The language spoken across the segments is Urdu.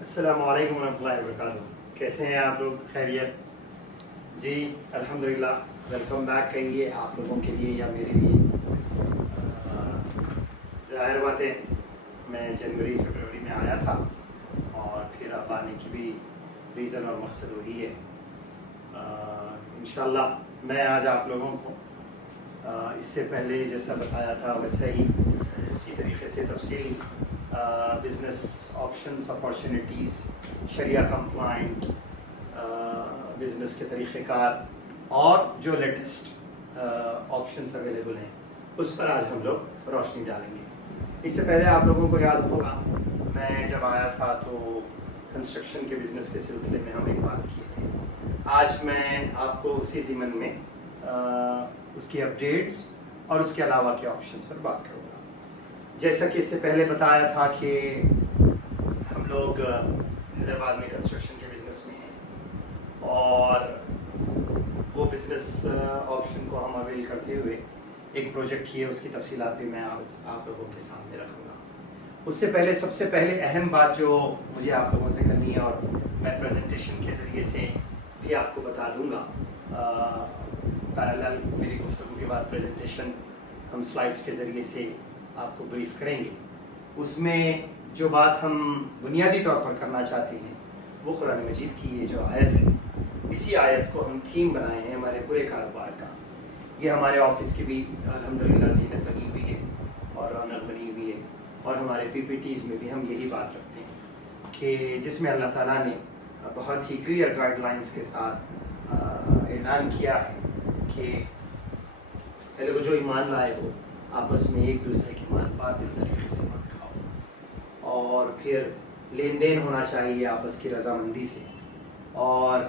السلام علیکم ورحمۃ اللہ وبرکاتہ. کیسے ہیں آپ لوگ؟ خیریت؟ جی الحمدللہ. ویلکم بیک کہیے آپ لوگوں کے لیے یا میرے لیے. ظاہر بات ہے میں جنوری فروری میں آیا تھا اور پھر اب آنے کی بھی ریزن اور مقصد وہی ہے. انشاءاللہ میں آج آپ لوگوں کو اس سے پہلے جیسا بتایا تھا ویسے ہی اسی طریقے سے تفصیلی بزنس آپشنس اپارچونیٹیز شریعہ کمپلائنٹ بزنس کے طریقہ کار اور جو لیٹسٹ آپشنس اویلیبل ہیں اس پر آج ہم لوگ روشنی ڈالیں گے. اس سے پہلے آپ لوگوں کو یاد ہوگا میں جب آیا تھا تو کنسٹرکشن کے بزنس کے سلسلے میں ہم ایک بات کیے تھے. آج میں آپ کو اسی ضمن میں اس کی اپڈیٹس اور اس کے علاوہ کے آپشنس پر بات کروں گا. جیسا کہ اس سے پہلے بتایا تھا کہ ہم لوگ حیدرآباد میں کنسٹرکشن کے بزنس میں ہیں اور وہ بزنس آپشن کو ہم اویل کرتے ہوئے ایک پروجیکٹ کیے. اس کی تفصیلات بھی میں آپ لوگوں کے سامنے رکھوں گا. اس سے پہلے سب سے پہلے اہم بات جو مجھے آپ لوگوں سے کرنی ہے اور میں پریزنٹیشن کے ذریعے سے بھی آپ کو بتا دوں گا. پیرالل میری گفتگو کے بعد پریزنٹیشن ہم سلائڈس کے ذریعے سے آپ کو بریف کریں گے. اس میں جو بات ہم بنیادی طور پر کرنا چاہتے ہیں وہ قرآن مجید کی یہ جو آیت ہے اسی آیت کو ہم تھیم بنائے ہیں ہمارے پورے کاروبار کا. یہ ہمارے آفس کی بھی الحمدللہ زینت بنی ہوئی ہے اور رونق بنی ہوئی ہے اور ہمارے پی پی ٹیز میں بھی ہم یہی بات رکھتے ہیں کہ جس میں اللہ تعالیٰ نے بہت ہی کلیئر گائیڈ لائنس کے ساتھ اعلان کیا ہے کہ اے لوگ جو ایمان لائے ہو آپس میں ایک دوسرے کے مال باطل طریقے سے مت کھاؤ اور پھر لین دین ہونا چاہیے آپس کی رضامندی سے اور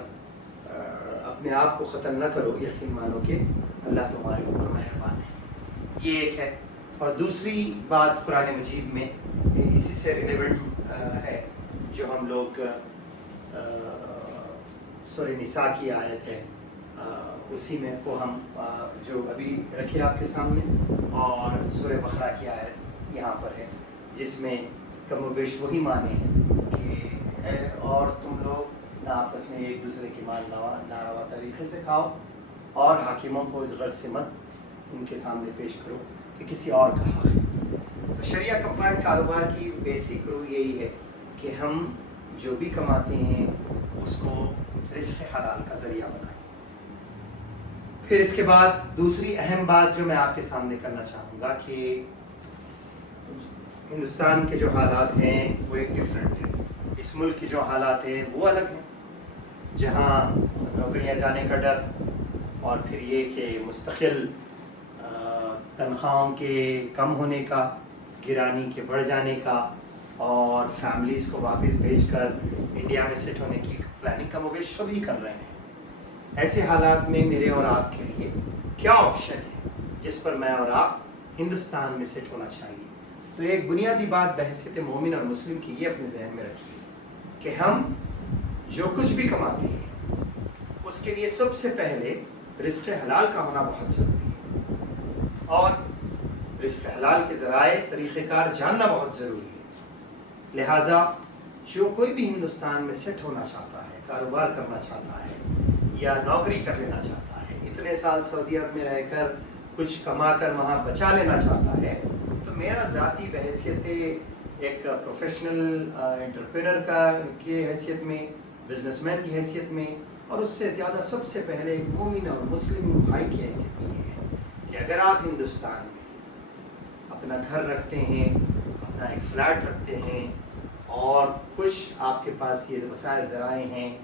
اپنے آپ کو ختم نہ کرو. یقین مانو کہ اللہ تمہارے اوپر مہربان ہے. یہ ایک ہے. اور دوسری بات قرآن مجید میں اسی سے ریلیونٹ ہے جو ہم لوگ سورہ نساء کی آیت ہے اسی میں کو ہم جو ابھی رکھے آپ کے سامنے اور سورہ بقرہ کی آیت یہاں پر ہے جس میں کم و بیش وہی معنی ہیں کہ اور تم لوگ نہ آپس میں ایک دوسرے کی مال ناروا طریقے سے کھاؤ اور حاکموں کو اس غرض سے مت ان کے سامنے پیش کرو کہ کسی اور کا حق ہے. تو شریعہ کمپلائنٹ کاروبار کی بیسک رو یہی ہے کہ ہم جو بھی کماتے ہیں اس کو رزق حلال کا ذریعہ بنائیں. پھر اس کے بعد دوسری اہم بات جو میں آپ کے سامنے کرنا چاہوں گا کہ ہندوستان کے جو حالات ہیں وہ ایک ڈفرینٹ ہے. اس ملک کی جو حالات ہیں وہ الگ ہیں جہاں نوکریاں جانے کا ڈر اور پھر یہ کہ مستقل تنخواہوں کے کم ہونے کا گرانی کے بڑھ جانے کا اور فیملیز کو واپس بھیج کر انڈیا میں سیٹ ہونے کی پلاننگ کا مویش سبھی کر رہے ہیں. ایسے حالات میں میرے اور آپ کے لیے کیا آپشن ہے جس پر میں اور آپ ہندوستان میں سیٹ ہونا چاہیے. تو ایک بنیادی بات بحیثیت مومن اور مسلم کی یہ اپنے ذہن میں رکھیے کہ ہم جو کچھ بھی کماتے ہیں اس کے لیے سب سے پہلے رزق حلال کا ہونا بہت ضروری ہے اور رزق حلال کے ذرائع طریقہ کار جاننا بہت ضروری ہے. لہٰذا جو کوئی بھی ہندوستان میں سیٹ ہونا چاہتا ہے کاروبار کرنا چاہتا ہے یا نوکری کر لینا چاہتا ہے اتنے سال سعودی عرب میں رہ کر کچھ کما کر وہاں بچا لینا چاہتا ہے تو میرا ذاتی بحیثیت ایک پروفیشنل انٹرپرینر کی حیثیت میں بزنس مین کی حیثیت میں اور اس سے زیادہ سب سے پہلے ایک مومن اور مسلم بھائی کی حیثیت میں یہ ہے کہ اگر آپ ہندوستان میں اپنا گھر رکھتے ہیں اپنا ایک فلیٹ رکھتے ہیں اور کچھ آپ کے پاس یہ وسائل ذرائع ہیں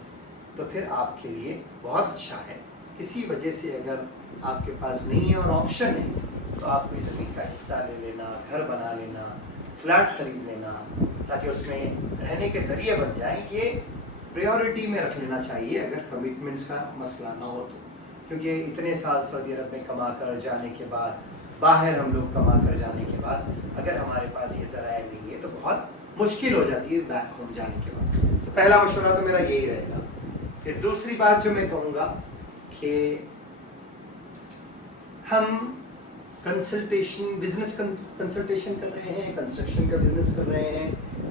تو پھر آپ کے لیے بہت اچھا ہے. کسی وجہ سے اگر آپ کے پاس نہیں ہے اور آپشن ہے تو آپ کوئی زمین کا حصہ لے لینا گھر بنا لینا فلیٹ خرید لینا تاکہ اس میں رہنے کے ذریعے بن جائیں. یہ پریورٹی میں رکھ لینا چاہیے اگر کمٹمنٹس کا مسئلہ نہ ہو تو کیونکہ اتنے سال سعودی عرب میں کما کر جانے کے بعد باہر ہم لوگ کما کر جانے کے بعد اگر ہمارے پاس یہ ذرائع نہیں ہے تو بہت مشکل ہو جاتی ہے بیک ہوم جانے کے بعد. تو پہلا مشورہ تو میرا یہی رہے گا. پھر دوسری بات جو میں کہوں گا کہ ہم بزنس کنسلٹیشن کر رہے ہیں کنسٹرکشن کا بزنس کر رہے ہیں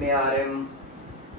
MARM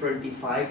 25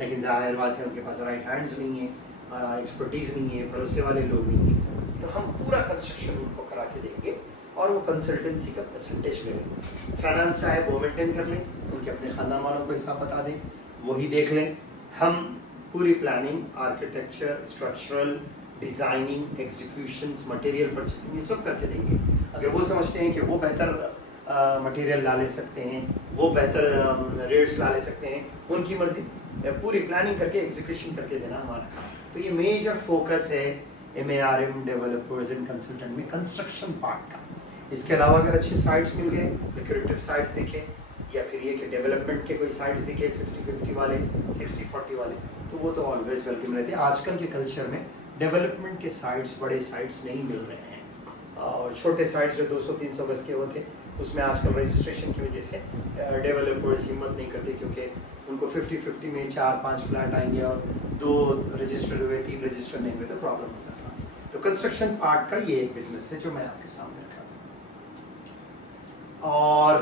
لیکن ظاہر بات ہے ان کے پاس رائٹ ہینڈز نہیں ہے، ایکسپرٹیز نہیں ہے، بھروسے والے لوگ نہیں ہیں، تو ہم پورا کنسٹرکشن ان کو کرا کے دیں گے اور وہ کنسلٹنسی کا پرسنٹیج لے لیں گے. فائنانس چاہے وہ مینٹین کر لیں، ان کے اپنے خاندان والوں کو حساب بتا دیں، وہی دیکھ لیں. ہم پوری planning, architecture, structural designing, ایگزیکیوشنس، material purchasing, یہ سب کر کے دیں گے. اگر وہ سمجھتے ہیں کہ وہ بہتر مٹیریل لا لے سکتے ہیں، وہ بہتر ریٹس لا لے سکتے ہیں، ان کی مرضی. پوری پلاننگ کر کے ایگزیکیوشن کر کے دینا ہمارا کام. تو یہ میجر فوکس ہے MARM ڈیولپرز اینڈ کنسلٹنٹ میں کنسٹرکشن پارٹ کا. اس کے علاوہ اگر اچھے سائٹس مل گئے، ڈیکوریٹو سائٹس دکھے، یا پھر یہ کہ ڈیولپمنٹ کے کوئی سائٹس دکھے 50-50 والے، 60-40 والے، تو وہ تو آلویز ویلکم رہتے ہیں. آج کل کے کلچر میں ڈیولپمنٹ کے سائٹس، بڑے سائٹس نہیں مل رہے ہیں، اور چھوٹے سائٹس جو 200-300 گز کے ہوتے اس میں آج کل رجسٹریشن کی وجہ سے ڈیولپرز ہمت نہیں کرتے، کیونکہ ان کو 50-50 میں 4-5 فلیٹ آئیں گے اور 2 رجسٹر ہوئے، 3 رجسٹر نہیں ہوئے تو پرابلم ہو جاتا. تو کنسٹرکشن پارٹ کا یہ ایک بزنس ہے جو میں آپ کے سامنے رکھا ہوں. اور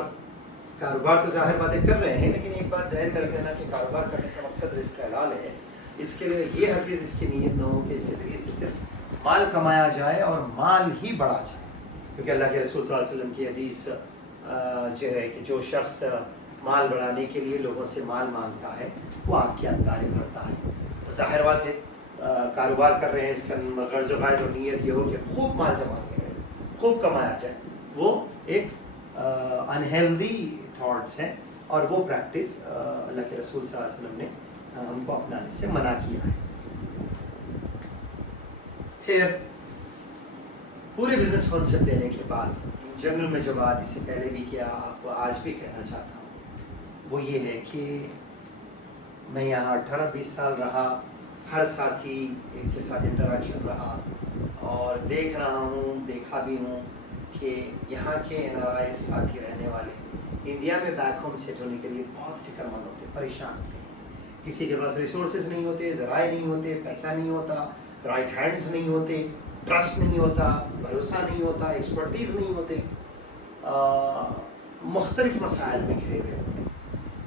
کاروبار تو ظاہر باتیں کر رہے ہیں، لیکن ایک بات ذہن میں رکھ لینا کہ کاروبار کرنے کا مقصد رزق حلال ہے. اس کے لیے یہ ہرگز اس کی نیت نہ ہو کہ اس کے ذریعے سے صرف مال کمایا جائے اور مال ہی بڑھا جائے، کیونکہ اللہ کے رسول صلی اللہ علیہ وسلم کی حدیث جو ہے کہ جو شخص مال بڑھانے کے لیے لوگوں سے مال مانگتا ہے وہ آپ کی انگاریں بھرتا ہے. تو ظاہر بات ہے کاروبار کر رہے ہیں، اس کا غرض و غائد اور نیت یہ ہو کہ خوب مال جمع کیا جائے، خوب کمایا جائے، وہ ایک انہیلدی تھاٹس ہیں، اور وہ پریکٹس اللہ کے رسول صلی اللہ علیہ وسلم نے ہم کو اپنانے سے منع کیا ہے. پھر پورے بزنس کانسیپٹ دینے کے بعد جنرل میں جو بات اس سے پہلے بھی کیا، آپ کو آج بھی کہنا چاہتا ہوں، وہ یہ ہے کہ میں یہاں 18-20 سال رہا، ہر ساتھی کے ساتھ انٹریکشن رہا، اور دیکھ رہا ہوں، دیکھا بھی ہوں کہ یہاں کے NRI ساتھی رہنے والے انڈیا میں بیک ہوم سیٹ ہونے کے لیے بہت فکر مند ہوتے، پریشان ہوتے ہیں. کسی کے پاس ریسورسز نہیں ہوتے، ذرائع نہیں ہوتے، پیسہ نہیں ہوتا، رائٹ ہینڈز نہیں ہوتے، ٹرسٹ نہیں ہوتا، بھروسہ نہیں ہوتا، ایکسپرٹیز نہیں ہوتے، مختلف مسائل میں گھرے ہوئے ہوتے ہیں.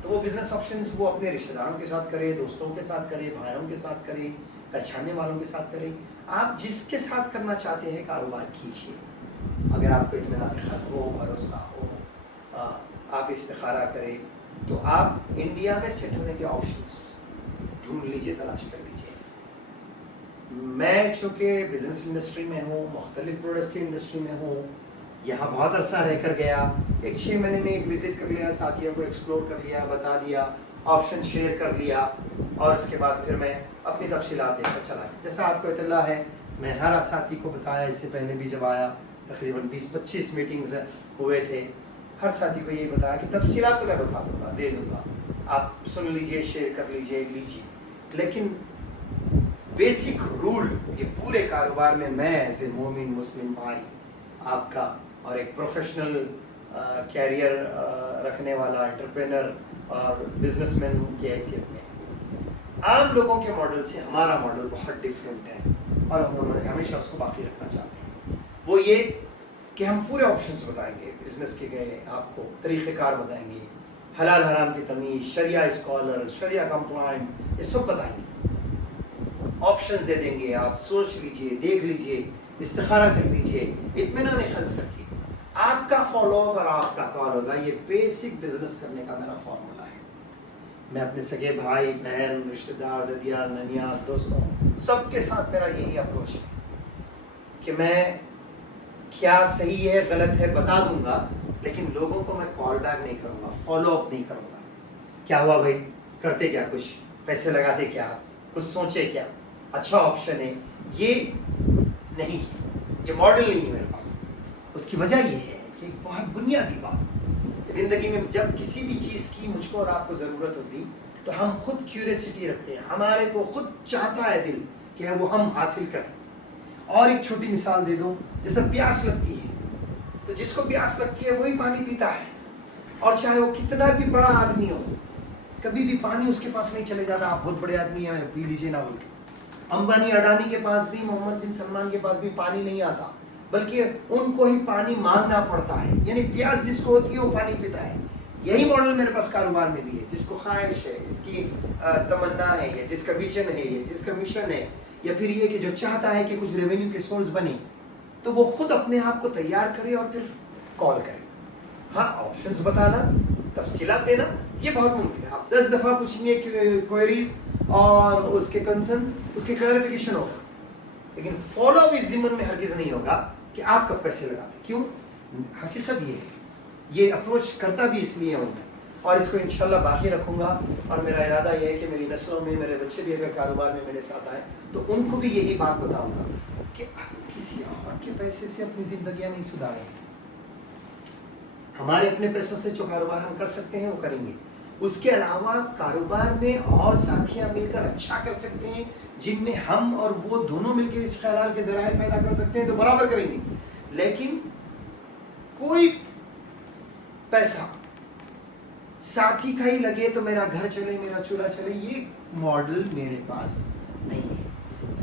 تو وہ بزنس آپشنز وہ اپنے رشتہ داروں کے ساتھ کرے، دوستوں کے ساتھ کرے، بھائیوں کے ساتھ کرے، پہچاننے والوں کے ساتھ کرے. آپ جس کے ساتھ کرنا چاہتے ہیں کاروبار کیجیے. اگر آپ کو اطمینان خط ہو، بھروسہ ہو، آپ استخارہ کریں، تو آپ انڈیا میں سیٹ ہونے کے آپشنز ڈھونڈ لیجیے، تلاش کر لیجیے. میں چونکہ بزنس انڈسٹری میں ہوں، مختلف پروڈکٹ کی انڈسٹری میں ہوں، یہاں بہت عرصہ رہ کر گیا، 6 مہینے میں ایک وزٹ کر لیا، ساتھیوں کو ایکسپلور کر لیا، بتا دیا، آپشن شیئر کر لیا، اور اس کے بعد پھر میں اپنی تفصیلات دیکھ کر چلا گیا. جیسا آپ کو اطلاع ہے، میں ہر ساتھی کو بتایا، اس سے پہلے بھی جب آیا تقریباً 20-25 میٹنگز ہوئے تھے، ہر ساتھی کو یہی بتایا کہ تفصیلات تو میں بتا دوں گا، دے دوں گا، آپ سن لیجئے، شیئر کر لیجئے، لیکن بیسک رول یہ پورے کاروبار میں ایز اے مومن مسلم بھائی آپ کا، اور ایک پروفیشنل کیریئر رکھنے والا انٹرپرینر اور بزنس مین کی حیثیت میں، عام لوگوں کے ماڈل سے ہمارا ماڈل بہت ڈفرینٹ ہے، اور ہم ہمیشہ اس کو باقی رکھنا چاہتے ہیں. وہ یہ کہ ہم پورے آپشنز بتائیں گے بزنس کے، گئے آپ کو طریقہ کار بتائیں گے، حلال حرام کی تمیز، شریعہ اسکالر، شریعہ کمپلائنٹ، یہ سب بتائیں گے. آپشنز دے دیں گے، آپ سوچ لیجئے، دیکھ لیجئے، استخارہ کر لیجئے، اطمینان قلب کر کے. آپ کا فالو اپ اور آپ کا کال ہوگا. یہ بیسک بزنس کرنے کا میرا فارمولا ہے. میں اپنے سگے بھائی بہن، رشتہ دار، ددیال، ننیال، دوستوں، سب کے ساتھ میرا یہی اپروچ ہے کہ میں کیا صحیح ہے غلط ہے بتا دوں گا، لیکن لوگوں کو میں کال بیک نہیں کروں گا، فالو اپ نہیں کروں گا. کیا ہوا بھائی، کرتے کیا، کچھ پیسے لگاتے کیا، کچھ سوچے کیا، اچھا آپشن ہے، یہ نہیں، یہ ماڈل نہیں ہے میرے پاس. اس کی وجہ یہ ہے کہ ایک بہت بنیادی بات، زندگی میں جب کسی بھی چیز کی مجھ کو اور آپ کو ضرورت ہوتی تو ہم خود کیوریسٹی رکھتے ہیں، ہمارے کو خود چاہتا ہے دل کہ وہ ہم حاصل کریں. اور ایک چھوٹی مثال دے دوں، جیسے پیاس لگتی ہے تو جس کو پیاس لگتی ہے وہی پانی پیتا ہے، اور چاہے وہ کتنا بھی بڑا آدمی ہو، کبھی بھی پانی اس کے پاس نہیں چلے جاتا. آپ بہت بڑے آدمی ہیں، پی لیجیے نہ بول کے. امبانی اڈانی کے پاس بھی، محمد بن سلمان کے پاس بھی پانی نہیں آتا، بلکہ ان کو ہی پانی مانگنا پڑتا ہے. یعنی پیاس جس کو ہوتی ہے وہ پانی پیتا ہے. یہی ماڈل میرے پاس کاروبار میں بھی ہے. جس کو خواہش ہے, جس کی تمنا ہے, یا جس کا ویژن ہے, یا جس کا مشن ہے, یا پھر یہ کہ جو چاہتا ہے کہ کچھ ریونیو کے سورس بنے, تو وہ خود اپنے آپ کو تیار کرے اور پھر کال کرے. ہاں, آپشنز بتانا, تفصیلات دینا, یہ بہت ممکن ہے. آپ 10 دفعہ پوچھیں گے کوئریز اور اس کے کنسرنز, اس کے کلیریفیکیشن ہوگا, لیکن فالو اپ اس ضمن میں ہرگز نہیں ہوگا کہ آپ کب پیسے لگاتے. کیوں؟ حقیقت یہ ہے. یہ اپروچ کرتا بھی اس لیے ہوں میں, اور اس کو انشاءاللہ باقی رکھوں گا. اور میرا ارادہ یہ ہے کہ میری نسلوں میں میرے بچے بھی اگر کاروبار میں میرے ساتھ آئے تو ان کو بھی یہی بات بتاؤں گا کہ کسی اور کے پیسے سے اپنی زندگیاں نہیں سدھاریں گے. ہمارے اپنے پیسوں سے جو کاروبار ہم کر سکتے ہیں وہ کریں گے. اس کے علاوہ کاروبار میں اور ساتھیاں مل کر اچھا کر سکتے ہیں, جن میں ہم اور وہ دونوں مل کے اس خیال کے ذرائع پیدا کر سکتے ہیں, تو برابر کریں گے. لیکن کوئی پیسہ ساتھی کا ہی لگے تو میرا گھر چلے, میرا چولہا چلے, یہ ماڈل میرے پاس نہیں ہے.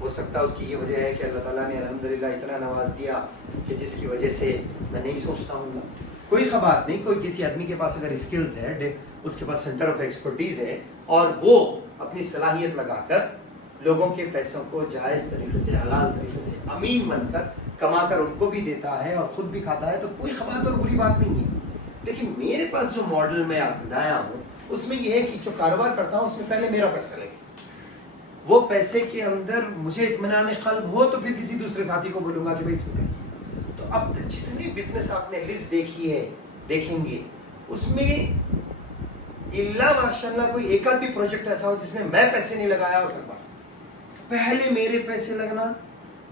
ہو سکتا ہے اس کی یہ وجہ ہے کہ اللہ تعالیٰ نے الحمدللہ اتنا نواز دیا کہ جس کی وجہ سے میں نہیں سوچتا ہوں گا. کوئی خبات نہیں, کوئی کسی آدمی کے پاس اگر اسکلز ہے, اس کے پاس سینٹر آف ایکسپرٹیز ہے, اور وہ اپنی صلاحیت لگا کر لوگوں کے پیسوں کو جائز طریقے سے, حلال طریقے سے, امین بن کر کما کر ان کو بھی دیتا ہے اور خود بھی کھاتا ہے, تو کوئی خبات اور بری بات نہیں ہے. لیکن میرے پاس جو ماڈل میں اپنایا ہوں اس میں یہ ہے کہ جو کاروبار کرتا ہوں اس میں پہلے میرا پیسہ لگے. وہ پیسے کے اندر مجھے اطمینان قلب ہو تو پھر کسی دوسرے ساتھی کو بولوں گا کہ بھائی اس میں. تو اب جتنی بزنس آپ نے لسٹ دیکھی ہے, دیکھیں گے, اس میں اللہ ماشاءاللہ کوئی ایک آدھ بھی پروجیکٹ ایسا ہو جس میں میں پیسے نہیں لگایا اور کروا. پہلے میرے پیسے لگنا,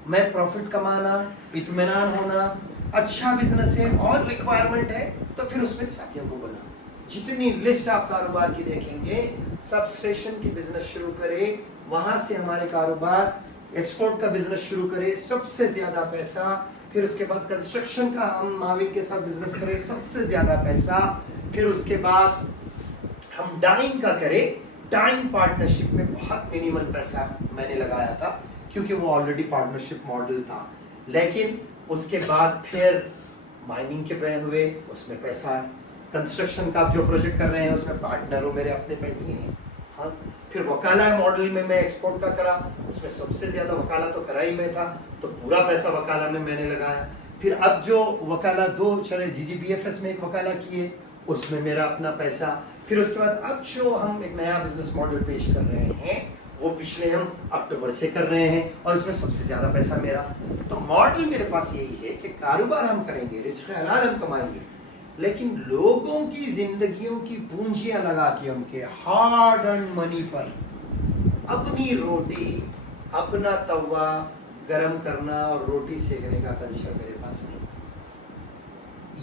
میں پروفٹ کمانا, اطمینان ہونا, اچھا بزنس ہے اور ریکوائرمنٹ ہے تو پھر اس میں ساتھیوں کو بولنا. جتنی لسٹ آپ کاروبار کی دیکھیں گے, سب اسٹیشن کی بزنس شروع کرے, وہاں سے ہمارے کاروبار ایکسپورٹ کا بزنس شروع کرے, سب سے زیادہ پیسہ. پھر اس کے بعد کنسٹرکشن کا ہم معاون کے ساتھ بزنس کرے, سب سے زیادہ پیسہ. پھر اس کے بعد ہم ڈائنگ کا کرے, ڈائنگ پارٹنرشپ میں بہت منیمل پیسہ میں نے لگایا تھا کیونکہ وہ آلریڈی پارٹنرشپ ماڈل تھا. لیکن اس کے بعد پھر مائننگ کے پہ ہوئے, اس میں پیسہ ہے. کنسٹرکشن کا آپ جو پروجیکٹ کر رہے ہیں اس میں پارٹنروں میرے اپنے پیسے ہیں. ہاں, پھر وکالہ ماڈل میں ایکسپورٹ کا کرا, اس میں سب سے زیادہ وکالہ تو کرا ہی میں تھا, تو پورا پیسہ وکالہ میں نے لگایا. پھر اب جو وکالہ 2 چلے GGBFS میں ایک وکالہ کیے, اس میں میرا اپنا پیسہ. پھر اس کے بعد اب جو ہم ایک نیا بزنس ماڈل پیش کر رہے ہیں وہ پچھلے ہم اکتوبر سے کر رہے ہیں, اور اس میں سب سے زیادہ پیسہ میرا. تو ماڈل میرے پاس یہی ہے کہ کاروبار ہم کریں گے, رزق حلال ہم کمائیں گے, لیکن لوگوں کی زندگیوں کی پونجیاں لگا کے ان کے ہارڈ ارنڈ منی پر اپنی روٹی, اپنا توا گرم کرنا اور روٹی سیکنے کا کلچر میرے پاس نہیں.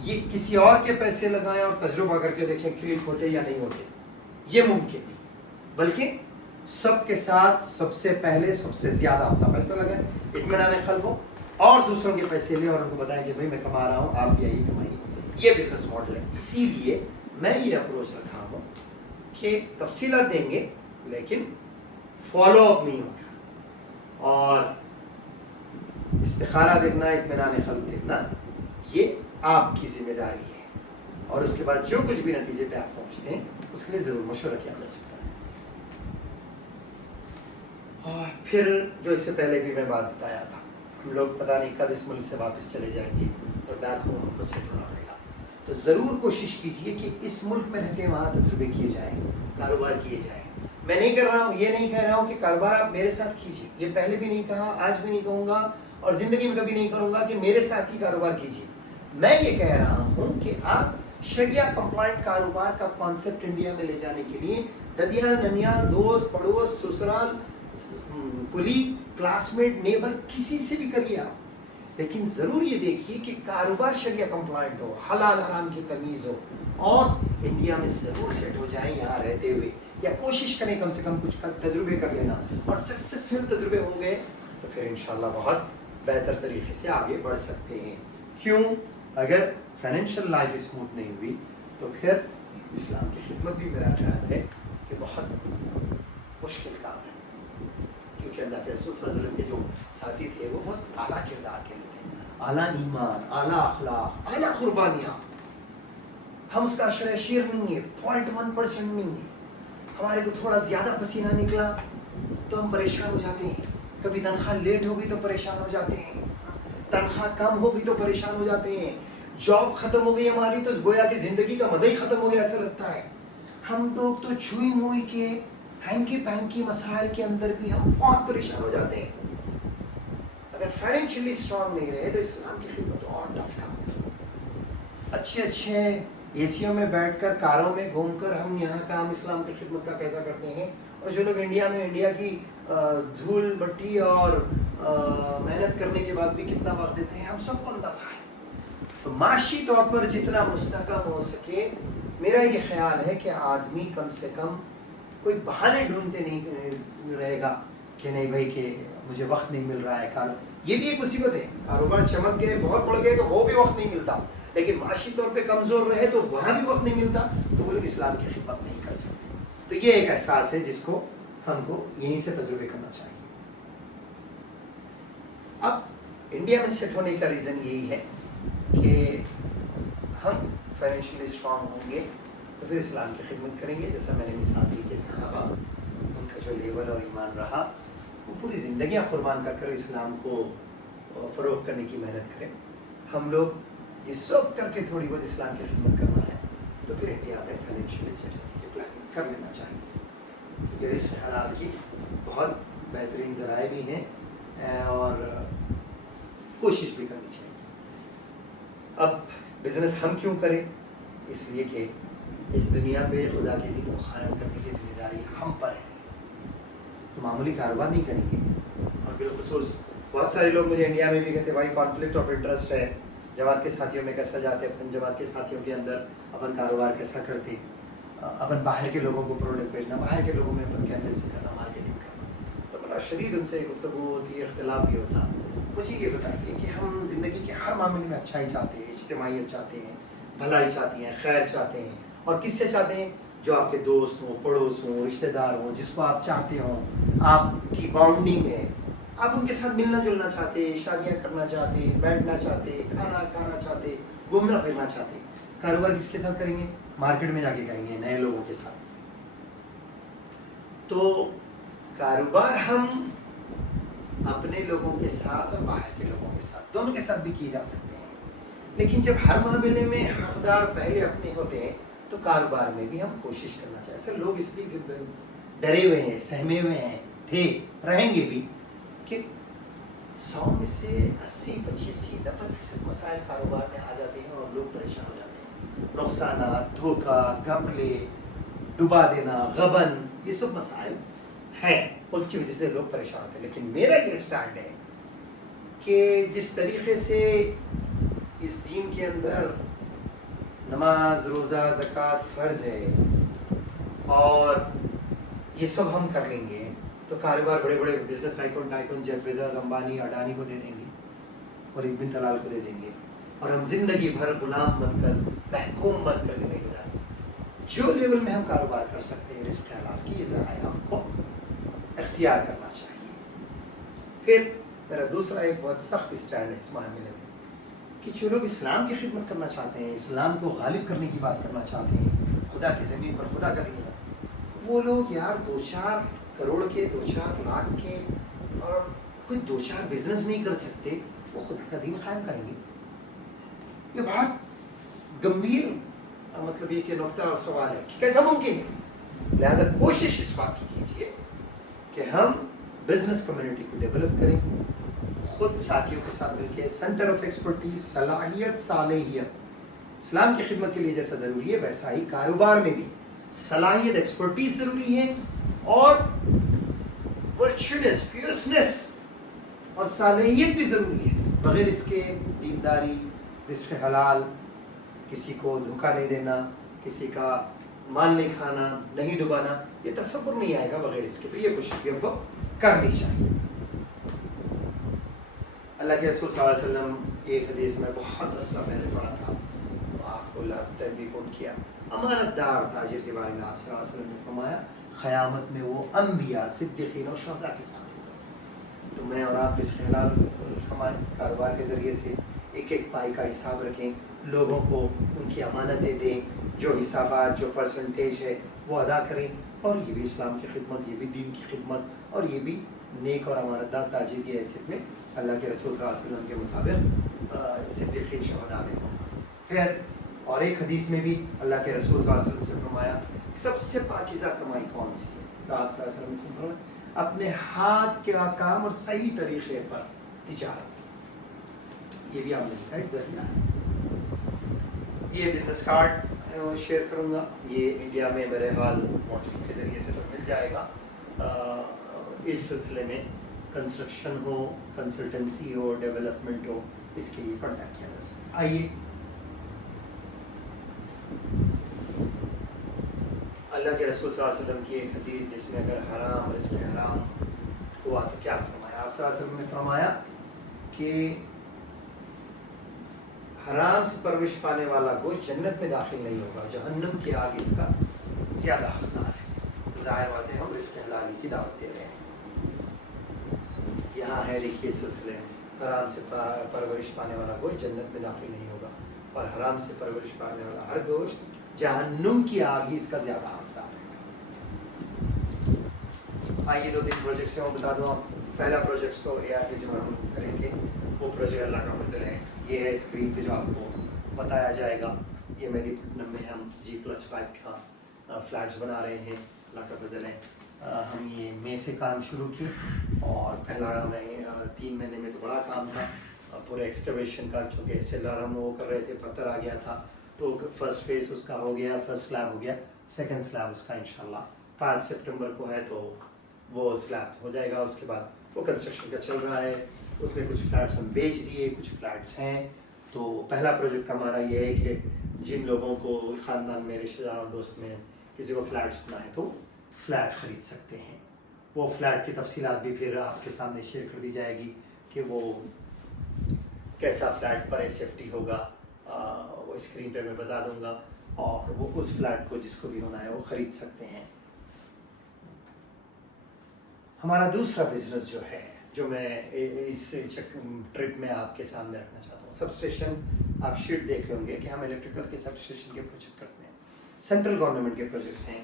یہ کسی اور کے پیسے لگائیں اور تجربہ کر کے دیکھیں کلک ہوتے یا نہیں ہوتے, یہ ممکن نہیں. بلکہ سب کے ساتھ سب سے پہلے سب سے زیادہ اپنا پیسہ لگائیں, اطمینان قلب ہو, اور دوسروں کے پیسے لیں اور ان کو بتائیں کہ بھائی میں کما رہا ہوں, آپ بھی آئیے کمائیے. یہ بزنس ماڈل ہے. اسی لیے میں یہ اپروچ رکھا ہوں کہ تفصیلات دیں گے لیکن فالو اپ نہیں ہوگا, اور استخارہ دیکھنا, اطمینان قلب دیکھنا, یہ آپ کی ذمہ داری ہے. اور اس کے بعد جو کچھ بھی نتیجے پہ آپ پہنچتے ہیں اس کے لیے ضرور مشورہ کیا جا سکتا ہے. اور پھر جو اس سے پہلے بھی میں بات بتایا تھا, ہم لوگ پتہ نہیں کب اس ملک سے واپس چلے جائیں گے اور بیک ہوم ہم کو سیٹ ہونا پڑے گا. تو ضرور کوشش کیجیے کہ اس ملک میں رہتے وہاں تجربے کیے جائیں, کاروبار کیے جائیں. میں نہیں کر رہا ہوں, یہ نہیں کہہ رہا ہوں کہ کاروبار آپ میرے ساتھ کیجیے, یہ پہلے بھی نہیں کہا, آج بھی نہیں کہوں گا, اور زندگی میں کبھی نہیں کروں گا کہ میرے ساتھ ہی کاروبار کیجیے. میں یہ کہہ رہا ہوں کہ آپ شریعہ کمپلائنٹ کاروبار کا کانسیپٹ انڈیا میں لے جانے کے لیے ددیال, ننیال, دوست, پڑوس, سسرال, کلی, کلاس میٹ, نیبر, کسی سے بھی کریے آپ, لیکن ضرور یہ دیکھیے کہ کاروبار شریعہ کمپلائنٹ ہو, حلال حرام کی تمیز ہو, اور انڈیا میں ضرور سیٹ ہو جائیں یہاں رہتے ہوئے, یا کوشش کریں کم سے کم کچھ تجربے کر لینا, اور سکسیسفل تجربے ہو گئے تو پھر انشاءاللہ بہت بہتر طریقے سے آگے بڑھ سکتے ہیں. کیوں؟ اگر فائنینشیل لائف اسموتھ نہیں ہوئی تو پھر اسلام کی خدمت بھی میرا خیال ہے کہ بہت مشکل کام ہے, کیونکہ اللہ کے رسول صلی اللہ علیہ وسلم کے جو ساتھی تھے وہ بہت اعلیٰ کردار کے لیے تھے, اعلیٰ ایمان, اعلیٰ اخلاق, اعلیٰ قربانیاں, ہم اس کا عشرِ شیر نہیں ہے، 0.1% نہیں ہے. ہمارے کو تھوڑا زیادہ پسینہ نکلا تو ہم پریشان ہو جاتے ہیں. کبھی تنخواہ لیٹ ہوگی تو پریشان ہو جاتے ہیں. تنخواہ کم ہوگی تو پریشان ہو جاتے ہیں. جاب ختم ہو گئی ہماری تو گویا کہ زندگی کا مزہ ہی ختم ہو گیا ایسا لگتا ہے. ہم لوگ تو چھوئی موئی کے ہینکی پینکی مسائل کے اندر بھی ہم بہت پریشان ہو جاتے ہیں. اگر فائنینشلی اسٹرانگ نہیں رہے تو اسلام کی خدمت اور ٹف کام. اچھے اے سیوں میں بیٹھ کر کاروں میں گھوم کر ہم یہاں کام اسلام کی خدمت کا کیسا کرتے ہیں. اور جو لوگ انڈیا کی دھول مٹی اور محنت کرنے کے بعد بھی کتنا وقت دیتے ہیں ہم سب کو اندازہ ہے. تو معاشی طور پر جتنا مستحکم ہو سکے میرا یہ خیال ہے کہ آدمی کم سے کم کوئی بہانے ڈھونڈتے نہیں رہے گا کہ نہیں بھائی کہ مجھے وقت نہیں مل رہا ہے. یہ بھی ایک مصیبت ہے. کاروبار چمک گئے بہت بڑھ گئے تو وہ بھی وقت نہیں ملتا، لیکن معاشی طور پہ کمزور رہے تو وہاں بھی وقت نہیں ملتا تو وہ لوگ اسلام کی خدمت نہیں کر سکتے. تو یہ ایک احساس ہے جس کو ہم کو یہیں سے تجربے کرنا چاہیے. اب انڈیا میں سیٹ ہونے کا ریزن یہی ہے کہ ہم فائنینشلی اسٹرانگ ہوں گے تو پھر اسلام کی خدمت کریں گے. جیسا میں نے مثال دی کہ صحابہ ان کا جو لیول اور ایمان رہا وہ پوری زندگیاں قربان کر اسلام کو فروغ کرنے کی محنت کریں. ہم لوگ یہ سب کر کے تھوڑی بہت اسلام کی خدمت کرنا ہے تو پھر انڈیا میں فائنینشلی سیٹ ہونے کی پلاننگ کر لینا چاہیے. کیونکہ رزق حلال کی بہت بہترین ذرائع بھی ہیں اور کوشش بھی کرنی چاہیے. اب بزنس ہم کیوں کریں؟ اس لیے کہ اس دنیا پہ خدا کے دین کو قائم کرنے کی ذمہ داری ہم پر ہے. تو معمولی کاروبار نہیں کریں گے. اور بالخصوص بہت سارے لوگ مجھے انڈیا میں بھی کہتے ہیں بھائی کانفلکٹ آف انٹرسٹ ہے، جماعت کے ساتھیوں میں کیسا جاتے، اپن جماعت کے ساتھیوں کے اندر اپن کاروبار کیسا کرتے، اپن باہر کے لوگوں کو پروڈکٹ بھیجنا، باہر کے لوگوں میں اپن کینوس کرنا، مارکیٹنگ کرنا. تو بڑا شدید ان سے گفتگو ہوتی ہے، اختلاف بھی ہوتا. مجھے یہ بتائیے کہ ہم زندگی کے ہر معاملے میں اچھائی چاہتے ہیں، اجتماعیت چاہتے ہیں، بھلائی چاہتے ہیں، خیر چاہتے ہیں. اور کس سے چاہتے ہیں؟ جو آپ کے دوست ہوں، پڑوس ہوں، رشتہ دار ہوں، جس کو آپ چاہتے ہوں، آپ کی باؤنڈنگ ہے، آپ ان کے ساتھ ملنا جلنا چاہتے، شادیاں کرنا چاہتے، بیٹھنا چاہتے، کھانا کھانا چاہتے، گھومنا پھرنا چاہتے. کاروبار کس کے ساتھ کریں گے؟ مارکیٹ میں جا کے کریں گے، نئے لوگوں کے ساتھ. تو کاروبار ہم اپنے لوگوں کے ساتھ اور باہر کے لوگوں کے ساتھ دونوں کے ساتھ بھی کیے جا سکتے ہیں. لیکن جب ہر معاملے میں حقدار پہلے اپنے ہوتے ہیں تو کاروبار میں بھی ہم کوشش کرنا چاہیے. ایسے لوگ اس لیے ڈرے ہوئے ہیں، سہمے ہوئے ہیں، رہیں گے بھی کہ 100 میں سے 80 85 90% مسائل کاروبار میں آ جاتے ہیں اور لوگ پریشان ہو جاتے ہیں. نقصانات، دھوکہ، گھپلے، ڈبا دینا، غبن، یہ سب مسائل ہیں، اس کی وجہ سے لوگ پریشان ہوتے ہیں. لیکن میرا یہ اسٹینڈ ہے کہ جس طریقے سے اس دین کے اندر نماز، روزہ، زکوٰۃ فرض ہے اور یہ سب ہم کر لیں گے تو کاروبار بڑے بڑے business tycoon Jeff Bezos, Ambani, Adani کو دے دیں گے اور ابن طلال کو دے دیں گے اور ہم زندگی بھر غلام بن کر، محکوم بن کر زندگی گزاریں گے. جو لیول میں ہم کاروبار کر سکتے ہیں رزق حلال کی، یہ ذرائع ہم کو اختیار کرنا چاہیے. پھر میرا دوسرا ایک بہت سخت اسٹینڈ ہے اس معاملے میں کہ جو لوگ اسلام کی خدمت کرنا چاہتے ہیں، اسلام کو غالب کرنے کی بات کرنا چاہتے ہیں، خدا کی زمین پر خدا کا دین ہو، وہ لوگ یار 2-4 کروڑ کے، 2-4 لاکھ کے اور کوئی 2-4 بزنس نہیں کر سکتے، وہ خدا کا دین قائم کریں گے؟ یہ بہت گمبھیر مطلب یہ کہ نقطہ اور سوال ہے کہ کیسا ممکن ہے. لہٰذا کوشش اس بات کی کیجیے کہ ہم بزنس کمیونٹی کو ڈیولپ کریں، خود ساتھیوں کے ساتھ مل کے سینٹر آف ایکسپرٹیز، صلاحیت اسلام کی خدمت کے لیے جیسا ضروری ہے ویسا ہی کاروبار میں بھی صلاحیت، ایکسپرٹیز ضروری ہے اور ورچوئنس، فیئرسنس اور صلاحیت بھی ضروری ہے. بغیر اس کے دینداری، رزق حلال، کسی کو دھوکہ نہیں دینا، کسی کا مال نہیں کھانا، نہیں ڈبانا، یہ تصور نہیں آئے گا بغیر اس کے. تو یہ کوشش بھی ہم کو کرنی چاہیے. اللہ کے رسول صلی اللہ علیہ وسلم ایک حدیث میں بہت عرصہ پہلے پڑھا تھا، آپ کو لاسٹ ٹائم بھی کوٹ کیا، امانت دار تاجر کے بارے میں آپ صلی اللہ علیہ وسلم نے فرمایا قیامت میں وہ انبیاء، صدیقین اور شہداء کے ساتھ ہوگا. تو میں اور آپ رزق حلال کمائیں، کاروبار کے ذریعے سے ایک ایک پائی کا حساب رکھیں، لوگوں کو ان کی امانتیں دیں، جو حسابات جو پرسنٹیج ہے وہ ادا کریں، اور یہ بھی اسلام کی خدمت، یہ بھی دین کی خدمت، اور یہ بھی نیک اور امانتدار تاجر کی حیثیت میں اللہ کے رسول صلی اللہ علیہ وسلم کے مطابق صدیقین شہداء میں ہوگا۔ پھر اور ایک حدیث میں بھی اللہ کے رسول صلی اللہ علیہ وسلم سے فرمایا سب سے پاکیزہ کمائی کون سی ہے؟ تو آپ صلی اللہ علیہ وسلم سے فرمایا اپنے ہاتھ کا کام اور صحیح طریقے پر تجارت۔ یہ بھی آپ نے لکھا ایک ذریعہ ہے۔ یہ بزنس کارڈ شیئر کروں گا، یہ انڈیا میں میرے حال واٹس ایپ کے ذریعے سے تو مل جائے گا۔ اس سلسلے میں کنسٹرکشن ہو، کنسلٹنسی ہو، ڈیولپمنٹ ہو، اس کے لیے کانٹیکٹ کیا جا سکتا ہے۔ آئیے اللہ کے رسول صلی اللہ علیہ وسلم کی ایک حدیث جس میں اگر حرام اور اس میں حرام ہوا تو کیا فرمایا؟ آپ صلی اللہ علیہ وسلم نے فرمایا کہ حرام سے پرورش پانے والا گوشت جنت میں داخل نہیں ہوگا، جہنم کی آگ اس کا زیادہ حقدار ہے۔ ظاہر بات ہے ہم رزق حلالی کی دعوت دے رہے ہیں۔ یہاں ہے دیکھیے سلسلے میں حرام سے پرورش پانے والا گوشت جنت میں داخل نہیں ہوگا، اور حرام سے پرورش پانے والا ہر گوشت جہنم کی آگ ہی اس کا زیادہ حقدار ہے۔ آئیے دو تین پروجیکٹس ہیں وہ بتا دوں آپ۔ پہلا پروجیکٹ تو اے آر کے جو ہم کرے تھے وہ پروجیکٹ اللہ کا فضل ہے، یہ ہے اسکرین پہ جو آپ کو بتایا جائے گا۔ یہ مہدی پٹنم میں ہم G+5 کا فلیٹس بنا رہے ہیں، اللہ کا فضل ہے۔ ہم یہ مئی سے کام شروع کی، اور پہلا میں 3 مہینے میں تو بڑا کام تھا پورے ایکسکیویشن کا، چونکہ SLR ہم وہ کر رہے تھے، پتھر آ گیا تھا، تو فرسٹ فیز اس کا ہو گیا، فرسٹ سلیب ہو گیا، سیکنڈ سلیب اس کا انشاءاللہ 5 سپٹمبر کو ہے، تو وہ سلیب ہو جائے گا۔ اس کے بعد وہ کنسٹرکشن کا چل رہا ہے، اس میں کچھ فلیٹس ہم بیچ دیے، کچھ فلیٹس ہیں۔ تو پہلا پروجیکٹ ہمارا یہ ہے کہ جن لوگوں کو خاندان میں، رشتہ دار اور دوست میں کسی کو فلیٹ سنا ہے تو فلیٹ خرید سکتے ہیں۔ وہ فلیٹ کی تفصیلات بھی پھر آپ کے سامنے شیئر کر دی جائے گی کہ وہ کیسا فلیٹ پر SFT ہوگا، وہ اسکرین پہ میں بتا دوں گا، اور وہ اس فلیٹ کو جس کو بھی ہونا ہے وہ خرید سکتے ہیں۔ ہمارا دوسرا بزنس جو ہے، جو میں اس ٹرپ میں آپ کے سامنے رکھنا چاہتا ہوں، سب اسٹیشن آپ شیٹ دیکھ رہے ہوں گے کہ ہم الیکٹریکل کے سب اسٹیشن کے پروجیکٹ کرتے ہیں، سینٹرل گورنمنٹ کے پروجیکٹس ہیں،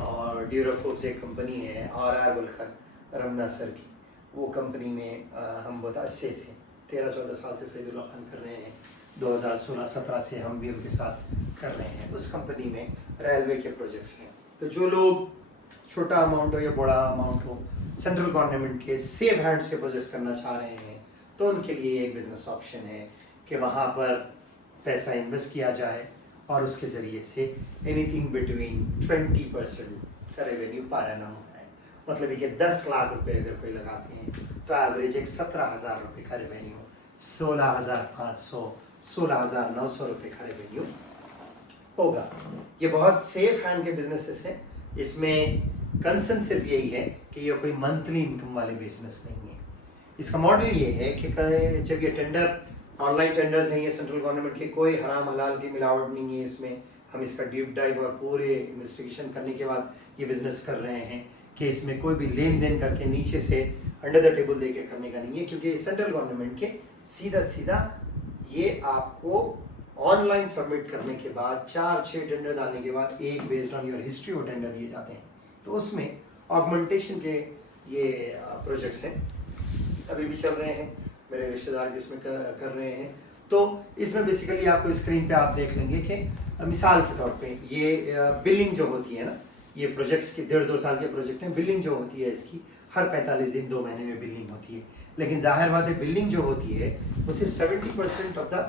اور ڈیوروفوبس ایک کمپنی ہے RR بول کر رمنا سر کی، وہ کمپنی میں ہم بہت عرصے سے 13-14 سال سے سعید اللہ خان کر رہے ہیں، 2016-17 سے ہم بھی ان کے ساتھ کر رہے ہیں۔ اس کمپنی میں ریلوے کے پروجیکٹس ہیں، تو جو لوگ چھوٹا اماؤنٹ ہو یا بڑا اماؤنٹ ہو سینٹرل گورنمنٹ کے سیف ہینڈس کے پروجیکٹس کرنا چاہ رہے ہیں، تو ان کے لیے ایک بزنس آپشن ہے کہ وہاں پر پیسہ انویسٹ کیا جائے، اور اس کے ذریعے سے اینی تھنگ بٹوین 20% کا ریونیو پر اینم ہے۔ مطلب یہ کہ 10 لاکھ روپے اگر کوئی لگاتے ہیں تو ایوریج ایک 17,000 روپے کا ریونیو، 16,500 16,900 روپے کا ریونیو ہوگا۔ یہ بہت سیف ہینڈ کے بزنسز ہیں، اس میں کنسرن صرف یہی ہے کہ یہ کوئی منتھلی انکم والے بزنس نہیں ہے۔ اس کا ماڈل یہ ہے کہ جب یہ ٹینڈر آن لائن ٹینڈرز ہیں، یہ سینٹرل گورنمنٹ کے، کوئی حرام حلال کی ملاوٹ نہیں ہے اس میں، ہم اس کا ڈیپ ڈائیو اور پورے انویسٹیگیشن کرنے کے بعد یہ بزنس کر رہے ہیں کہ اس میں کوئی بھی لین دین کر کے نیچے سے انڈر دا ٹیبل دے کے کرنے کا نہیں ہے، کیونکہ یہ سینٹرل گورنمنٹ کے سیدھا یہ آپ کو آن لائن سبمٹ کرنے کے بعد 4-6 ٹینڈر ڈالنے کے بعد ایک بیسڈ آن یور ہسٹری وہ ٹینڈر دیے جاتے ہیں۔ تو اس میں آگمنٹیشن کے یہ پروجیکٹس ہیں، ابھی بھی چل رہے ہیں، میرے رشتہ دار بھی اس میں کر رہے ہیں۔ تو اس میں بیسیکلی آپ کو اسکرین پہ آپ دیکھ لیں گے کہ مثال کے طور پہ یہ بلنگ جو ہوتی ہے نا، یہ پروجیکٹس کی 1.5-2 سال کے پروجیکٹ ہیں، بلنگ جو ہوتی ہے اس کی ہر 45 دن 2 مہینے میں بلنگ ہوتی ہے، لیکن ظاہر بات ہے بلنگ جو ہوتی ہے وہ صرف 70% آف دا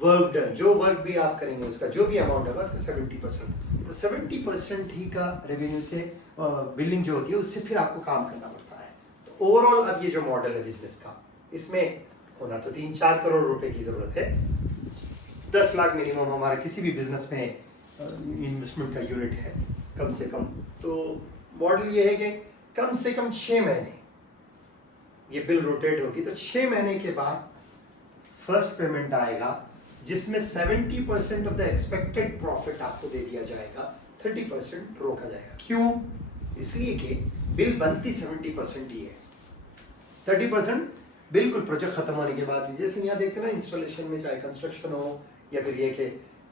ورک ڈن، جو ورک بھی آپ کریں گے اس کا جو بھی اماؤنٹ ہوگا اس کا 70%، تو 70% ہی کا ریونیو سے بلنگ جو ہوتی ہے اس سے پھر آپ کو کام کرنا پڑتا ہے۔ تو اوور آل اب یہ جو ماڈل ہے بزنس کا، اس میں ہونا تو 3-4 کروڑ روپے کی ضرورت ہے، 10 لاکھ منیمم ہمارا کسی بھی بزنس میں انویسٹمنٹ کا یونٹ ہے کم سے کم۔ تو ماڈل یہ ہے کہ کم سے کم 6 مہینے یہ بل روٹیٹ ہوگی، تو 6 مہینے کے بعد فرسٹ پیمنٹ آئے گا، جس میں 70% آف دا ایکسپیکٹڈ پروفٹ آپ کو دے دیا جائے گا، 30% روکا جائے گا۔ کیوں؟ اس لیے کہ بل بنتی 70% ہی ہے، 30% بالکل پروجیکٹ ختم ہونے کے بعد، جیسے یہاں دیکھتے ہیں نا انسٹالیشن میں، چاہے کنسٹرکشن ہو یا پھر یہ کہ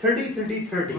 30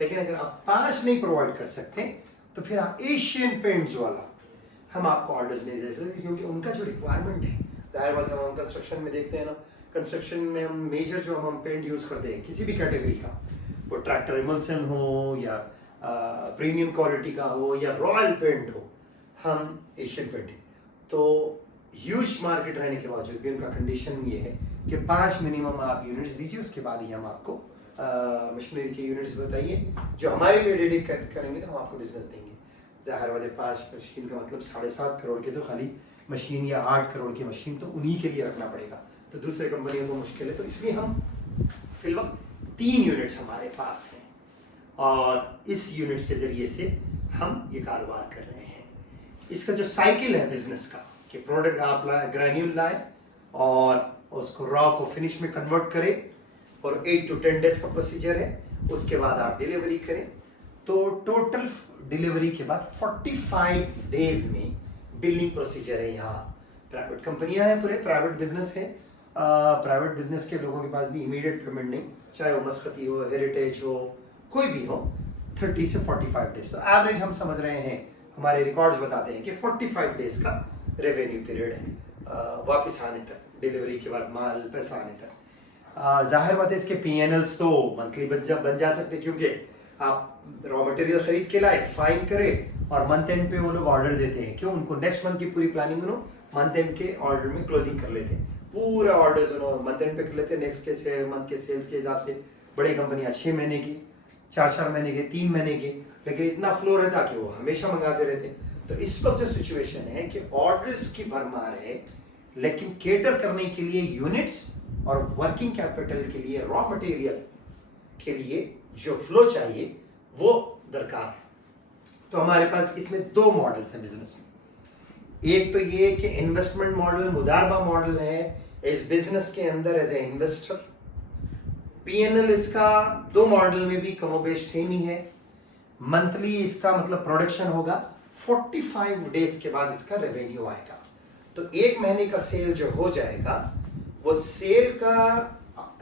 لیکن اگر آپ 5 نہیں پرووائڈ کر سکتے تو پھر آپ ایشین پینٹس والا ہم آپ کو آرڈرز نہیں دے سکتے، کیونکہ ان کا جو ریکوائرمنٹ ہے، ظاہر بات ہے ہم کنسٹرکشن میں دیکھتے ہیں نا، کنسٹرکشن میں ہم میجر جو ہم پینٹ یوز کرتے ہیں کسی بھی کیٹیگری کا، وہ ٹریکٹر ایملسن ہو یا پریمیم کوالٹی کا ہو یا رائل پینٹ ہو، ہم ایشین پینٹ ہیں. تو ہیوج مارکیٹ رہنے کے باوجود بھی ان کا کنڈیشن یہ ہے کہ 5 منیمم آپ یونٹس دیجیے، اس کے بعد ہی ہم آپ کو مشینری کے یونٹس بتائیے جو ہمارے لیے ڈیڈیکیٹ کریں گے تو ہم آپ کو بزنس دیں گے. ظاہر والے 5 مشین کا مطلب 7.5 کروڑ کے تو خالی مشین یا 8 کروڑ کی مشین تو انہی کے لیے رکھنا پڑے گا، تو دوسرے کمپنیوں کو مشکل ہے. تو اس لیے ہم فی الوقت 3 یونٹس ہمارے پاس ہیں اور اس یونٹس کے ذریعے سے ہم یہ کاروبار کر رہے ہیں. اس کا جو سائیکل ہے بزنس کا کہ پروڈکٹ آپ گرینیول لائیں اور اس کو را کو فنش میں کنورٹ کریں اور 8 to 10 days کا پروسیجر ہے. اس کے بعد آپ ڈیلیوری کریں تو ٹوٹل ڈیلیوری کے بعد 45 days میں بلنگ پروسیجر ہے. یہاں پرائیویٹ کمپنیاں ہیں، پورے پرائیویٹ بزنس ہے. پرائیویٹ بزنس کے لوگوں کے پاس بھی امیڈیٹ پیمنٹ نہیں، چاہے وہ مسقطی ہو، ہیریٹیج ہو، کوئی بھی ہو، 30 سے 45 days. تو ایوریج ہم سمجھ رہے ہیں، ہمارے ریکارڈز بتاتے ہیں کہ 45 days کا ریونیو پیریڈ ہے واپس آنے تک، ڈیلیوری کے بعد مال پیسہ آنے تک. ظاہر بات ہے اس کے پی این ایلس تو منتھلی بن جا سکتے، کیونکہ آپ را مٹیریل خرید کے لائے، فائن کرے اور منتھ اینڈ پہ وہ لوگ آرڈر دیتے ہیں. کیوں؟ ان کو نیکسٹ منتھ کی پوری پلاننگ انہوں منتھ اینڈ کے آرڈر میں کلوزنگ کر لیتے ہیں. پورا آرڈرز انہوں منتھ اینڈ پہ کر لیتے ہیں. نیکسٹ کے منتھ کے سیلز کے حساب سے بڑے کمپنیاں 6 مہینے کی، 4 مہینے کے، 3 مہینے کے، لیکن اتنا فلو رہتا کہ وہ ہمیشہ منگاتے رہتے. تو اس وقت جو سچویشن ہے کہ آرڈرز کی بھرمار ہے، لیکن کیٹر کرنے کے لیے یونٹس اور ورکنگ کیپٹل کے لیے، را مٹیریل کے لیے جو فلو چاہیے وہ درکار ہے. تو ہمارے پاس اس میں 2 ماڈلز ہیں بزنس میں. ایک تو یہ کہ انویسٹمنٹ ماڈل، مداربہ ماڈل ہے اس بزنس کے اندر as a investor. P N L اس کا 2 ماڈل میں بھی کم و بیش سیم ہی ہے. منتھلی اس کا مطلب پروڈکشن ہوگا، 45 days کے بعد اس کا ریونیو آئے گا. تو 1 مہینے کا سیل جو ہو جائے گا، وہ سیل کا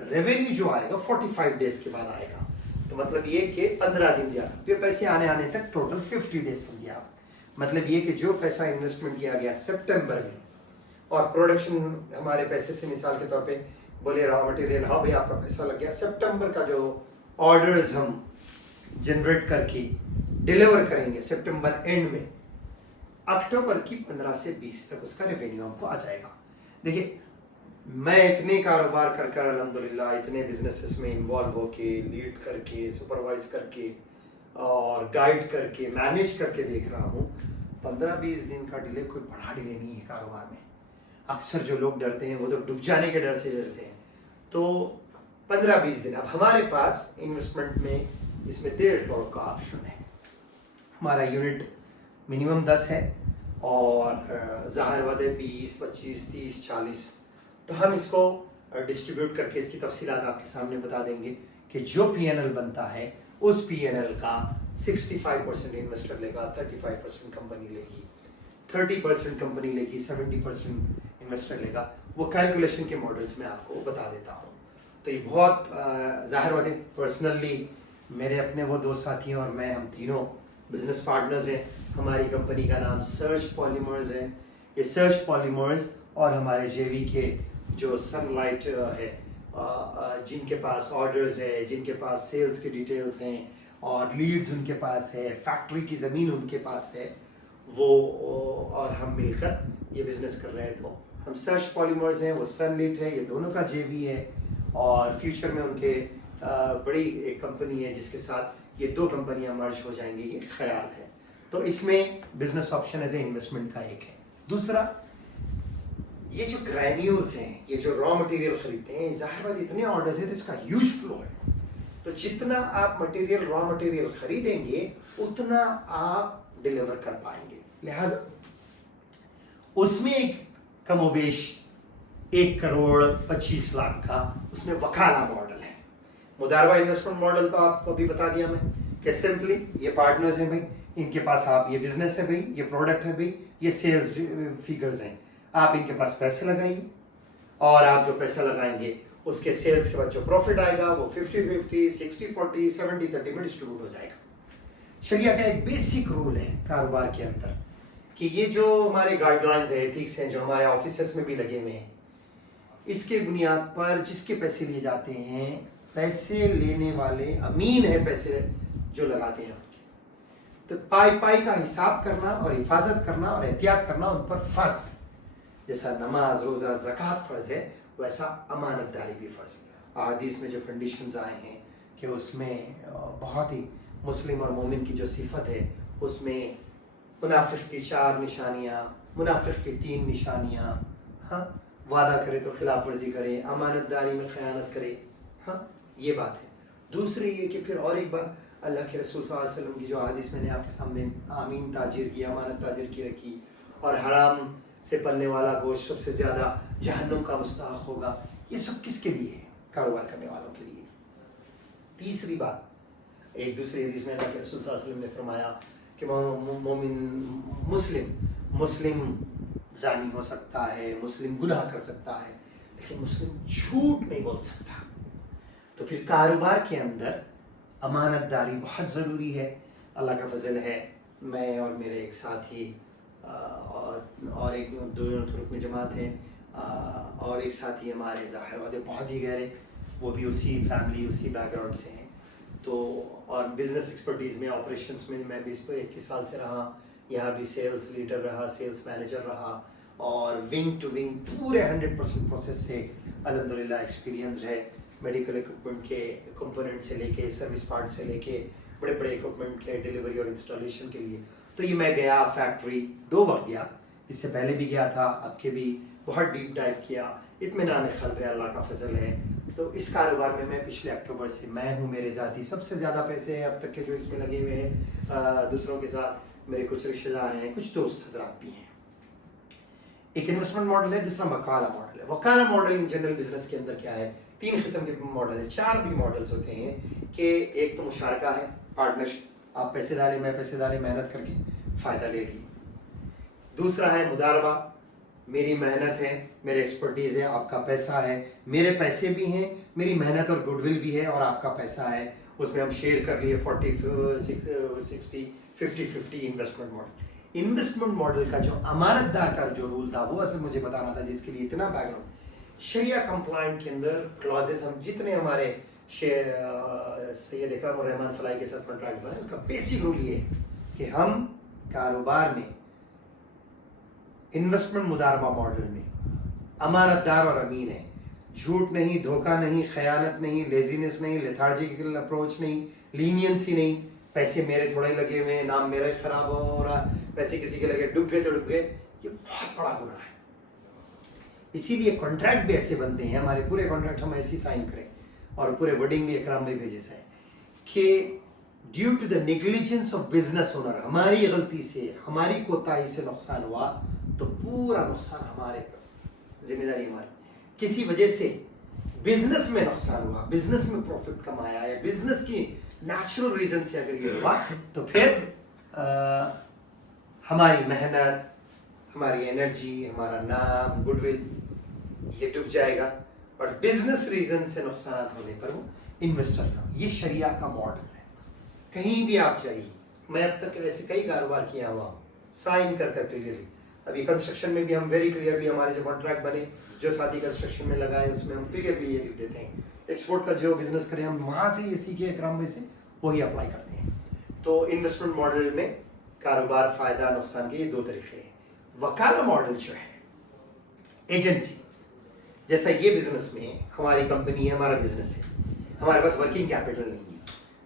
ریونیو جو آئے گا 45 days کے بعد آئے گا. تو مطلب یہ کہ 15 دن زیادہ، پھر پیسے آنے تک ٹوٹل 50 days سمجھیے آپ. مطلب یہ کہ جو پیسہ انویسٹمنٹ کیا گیا سپٹمبر میں اور پروڈکشن ہمارے پیسے سے، مثال کے طور پہ بولے را مٹیریل، ہاں بھائی آپ کا پیسہ لگ گیا، سپٹمبر کا جو آرڈرز ہم جنریٹ کر کے ڈیلیور کریں گے سپٹمبر اینڈ میں، اکتوبر کی 15 سے 20 تک اس کا ریونیو ہم کو آ جائے گا. دیکھیے میں اتنے کاروبار کر الحمدللہ اتنے بزنسز میں انوالو ہو کے، لیڈ کر کے، سپروائز کر کے اور گائیڈ کر کے، مینیج کر کے دیکھ رہا ہوں. 15-20 دن کا ڈیلے کوئی بڑا ڈیلے نہیں ہے کاروبار میں. اکثر جو لوگ ڈرتے ہیں وہ تو ڈوب جانے کے ڈر سے ڈرتے ہیں. تو 15-20 دن. اب ہمارے پاس انویسٹمنٹ میں اس میں 1.5 کروڑ کا آپشن ہے. ہمارا یونٹ منیمم 10 ہے اور ظاہر بات ہے 20, 25, 30, 40. تو ہم اس کو ڈسٹریبیوٹ کر کے اس کی تفصیلات آپ کے سامنے بتا دیں گے کہ جو پی این ایل بنتا ہے اس پی این ایل کا 65% انویسٹر لے گا، 35% کمپنی لے گی، 30% کمپنی لے گی، 70% انویسٹر لے گا. وہ کیلکولیشن کے ماڈلز میں آپ کو بتا دیتا ہوں. تو یہ بہت ظاہر بات ہے پرسنلی میرے اپنے وہ 2 ساتھی اور میں، ہم تینوں بزنس پارٹنرز ہیں. ہماری کمپنی کا نام سرچ پالیمرز ہے. یہ سرچ پالیمرز اور ہمارے جے وی کے جو سن لائٹ ہے، جن کے پاس آرڈرز ہے، جن کے پاس سیلز کے ڈیٹیلز ہیں اور لیڈز ان کے پاس ہے، فیکٹری کی زمین ان کے پاس ہے، وہ اور ہم مل کر یہ بزنس کر رہے. تو ہم سرچ پالیمرز ہیں، وہ سن لائٹ ہے، یہ دونوں کا جے وی ہے اور فیوچر میں ان کے بڑی ایک کمپنی ہے جس کے ساتھ یہ 2 کمپنیاں مرج ہو جائیں گی، یہ خیال ہے. تو اس میں business option as a investment کا ایک ہے. دوسرا یہ جو گرینیولز ہیں، یہ جو را مٹیریل خریدتے ہیں، ظاہر بات اتنے آرڈرز ہیں تو اس کا ہیوج فلو ہے. تو جتنا آپ مٹیریل را مٹیریل خریدیں گے اتنا آپ ڈیلیور کر پائیں گے. لہٰذا اس میں ایک کم و بیش 1 کروڑ 25 لاکھ کا اس میں وکالہ ماڈل ہے. مداربہ انویسٹمنٹ ماڈل تو آپ کو بھی بتا دیا میں کہ سمپلی یہ پارٹنرز ہیں بھائی، ان کے پاس آپ، یہ بزنس ہے بھائی، یہ پروڈکٹ ہے بھائی، یہ سیلز فیگرز ہیں، آپ ان کے پاس پیسے لگائیے اور آپ جو پیسہ لگائیں گے اس کے سیلز کے بعد جو پروفٹ آئے گا وہ 50-50 60-40 70-30 میں ڈسٹریبیوٹ ہو جائے گا. شریعہ کا ایک بیسک رول ہے کاروبار کے اندر کہ یہ جو ہمارے گائیڈ لائنز ہیں ایتھکس ہیں جو ہمارے آفیسز میں بھی لگے ہوئے ہیں, اس کے بنیاد پر جس کے پیسے لیے جاتے ہیں, پیسے لینے والے امین ہیں, پیسے جو لگاتے ہیں ان کے, تو پائی کا حساب کرنا اور حفاظت کرنا اور احتیاط کرنا ان پر فرض ہے. جیسا نماز روزہ زکوٰۃ فرض ہے ویسا امانت داری بھی فرض ہے. احادیث میں جو کنڈیشنز آئے ہیں کہ اس میں بہت ہی مسلم اور مومن کی جو صفت ہے اس میں منافق کی 4 نشانیاں, منافق کی 3 نشانیاں, ہاں, وعدہ کرے تو خلاف ورزی کرے, امانت داری میں خیانت کرے, ہاں, یہ بات ہے. دوسری یہ کہ پھر اور ایک بات اللہ کے رسول صلی اللہ علیہ وسلم کی جو حدیث میں نے آپ کے سامنے امین تاجر کی, امانت تاجر کی رکھی, اور حرام سے پلنے والا گوشت سب سے زیادہ جہنم کا مستحق ہوگا, یہ سب کس کے لیے ہے؟ کاروبار کرنے والوں کے لیے. تیسری بات, ایک دوسری حدیث میں اللہ کے رسول صلی اللہ علیہ وسلم نے فرمایا کہ مومن مسلم زانی ہو سکتا ہے, مسلم گناہ کر سکتا ہے, لیکن مسلم جھوٹ نہیں بول سکتا. تو پھر کاروبار کے اندر امانت داری بہت ضروری ہے. اللہ کا فضل ہے, میں اور میرے ایک ساتھی اور ایک دونوں رکن جماعت ہیں, اور ایک ساتھی ہمارے ظاہر وعدے بہت ہی گہرے, وہ بھی اسی فیملی اسی بیک گراؤنڈ سے ہیں. تو اور بزنس ایکسپرٹیز میں آپریشنس میں میں بھی 21 سال سے رہا, یہاں بھی سیلز لیڈر رہا, سیلز مینیجر رہا, اور ونگ ٹو ونگ پورے 100% پروسیس سے الحمدللہ ایکسپیرینس ہے. میڈیکل اکوپمنٹ کے کمپوننٹ سے لے کے سروس پارٹ سے لے کے بڑے بڑے اکوپمنٹ کے ڈیلیوری اور انسٹالیشن کے لیے. تو یہ میں گیا فیکٹری 2 وقت گیا, اس سے پہلے بھی گیا تھا, اب کے بھی بہت ڈیپ ڈائیو کیا. اطمینان قلب ہے, اللہ کا فضل ہے. تو اس کاروبار میں پچھلے اکتوبر سے میں ہوں, میرے ذاتی سب سے زیادہ پیسے ہیں اب تک کے جو اس میں لگے ہوئے ہیں. دوسروں کے ساتھ میرے کچھ رشتہ دار ہیں, کچھ دوست حضرات بھی ہیں. ایک انویسٹمنٹ ماڈل ہے, دوسرا وکالہ ماڈل ہے. وکالہ ماڈل ان جنرل بزنس کے اندر کیا ہے, 3 قسم کے ماڈل ہیں, 4 بھی ماڈلز ہوتے ہیں کہ ایک تو مشارکہ ہے, پارٹنرشپ, آپ پیسے ڈالیں میں پیسے ڈالیں, محنت کر کے فائدہ لے لی. دوسرا ہے مداربہ, میری محنت ہے, میرے ایکسپرٹیز ہے, آپ کا پیسہ ہے, میرے پیسے بھی ہیں, میری محنت اور گڈ ول بھی ہے, اور آپ کا پیسہ ہے, اس میں ہم شیئر کر لیے 40-60 50-50 انویسٹمنٹ ماڈل. انویسٹمنٹ ماڈل کا جو امانت دار کا جو رول تھا وہ اصل مجھے بتانا تھا, جس کے لیے اتنا بیک گراؤنڈ. شریعہ کمپلائنٹ کے اندر کلازز ہم جتنے ہمارے سید اکرم الرحمان فلاحی کے ساتھ کانٹریکٹ بنے, ان کا بیسک رول یہ ہے کہ ہم کاروبار میں انویسٹمنٹ مداربہ ماڈل میں امانت دار اور امین ہیں. جھوٹ نہیں, دھوکہ نہیں, خیانت نہیں, لیزینس نہیں, لیتھارجیکل اپروچ نہیں, لینینسی نہیں. پیسے میرے تھوڑے ہی لگے ہوئے ہیں, نام میرا ہی خراب ہو رہا, پیسے کسی کے لگے, ڈوب گئے تو ڈوب گئے, یہ بہت بڑا گناہ ہے. اسی لیے کانٹریکٹ بھی ایسے بنتے ہیں, ہمارے پورے کانٹریکٹ ہم ایسے سائن کریں, اور پورے ورڈنگ بھی اکرام بھی بھیجے سے کہ due to the negligence of business owner, ہماری غلطی سے, ہماری کوتاہی سے نقصان ہوا تو پورا نقصان ہمارے پر, ذمہ داری ہماری. کسی وجہ سے بزنس میں نقصان ہوا, بزنس میں پروفٹ کم آیا ہے, بزنس کی نیچرل ریزن سے اگر یہ ہوا تو پھر ہماری محنت, ہماری انرجی, ہمارا نام, گڈ ول یہ ڈوب جائے گا. اور بزنس ریزن سے نقصانات ہونے پر وہ انویسٹر کا, یہ شریعہ کا ماڈل ہے. کہیں بھی آپ جائیے, میں اب تک ایسے کئی کاروبار کیا ہوا ہوں سائن کر کلیئرلی. ابھی کنسٹرکشن میں بھی ہم ویری کلیئرلی, ہمارے جو کانٹریکٹ بنے, جو ساتھی کنسٹرکشن میں لگائے, اس میں ہم کلیئرلی یہ لکھ دیتے ہیں. ایکسپورٹ کا جو بزنس کریں ہم وہاں سے یہ سیکھے اکرام میں سے, وہی اپلائی کرتے ہیں. تو انویسٹمنٹ ماڈل میں کاروبار فائدہ نقصان کے یہ 2 طریقے ہیں. وکالہ ماڈل جو ہے ایجنسی, جیسا یہ بزنس میں ہماری کمپنی ہے, ہمارا بزنس ہے, ہمارے پاس ورکنگ کیپٹل نہیں ہے,